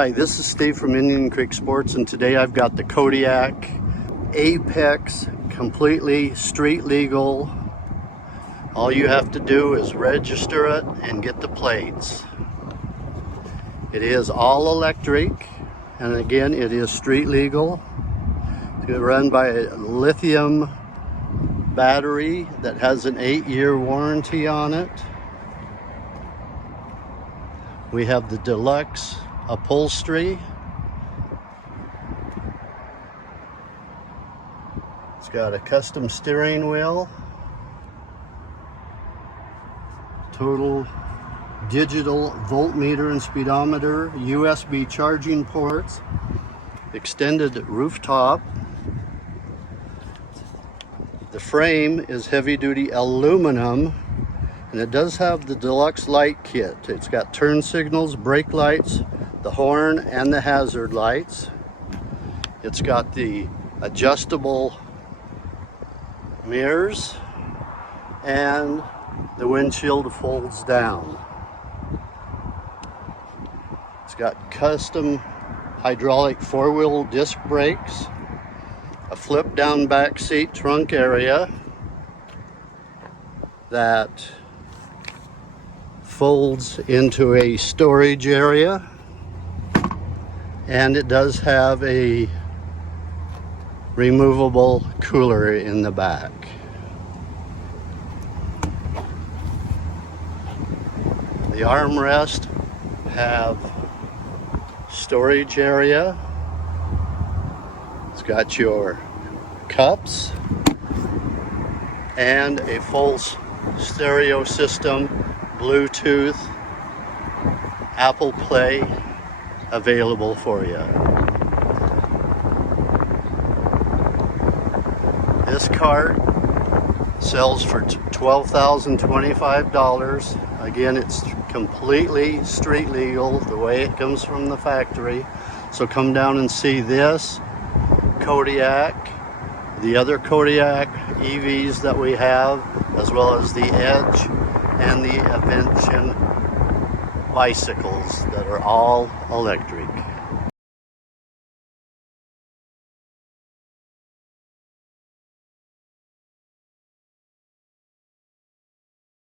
Hi, this is Steve from Indian Creek Sports, and today I've got the Kodiak Apex, completely street legal. All you have to do is register it and get the plates. It is all electric, and again, it is street legal. It's run by a lithium battery that has an 8-year warranty on it. We have the Deluxe upholstery. It's got a custom steering wheel, total digital voltmeter and speedometer, USB charging ports, extended rooftop. The frame is heavy-duty aluminum, and it does have the Deluxe light kit. It's got turn signals, brake lights, the horn, and the hazard lights. It's got the adjustable mirrors, and the windshield folds down. It's got custom hydraulic 4-wheel disc brakes, a flip down back seat trunk area that folds into a storage area, and it does have a removable cooler in the back. The armrests have storage area. It's got your cups and a full stereo system, Bluetooth, Apple Play available for you. This cart sells for $12,025. Again, it's completely street legal the way it comes from the factory. So come down and see this Kodiak, the other Kodiak EVs that we have, as well as the Edge and the Invention bicycles that are all electric.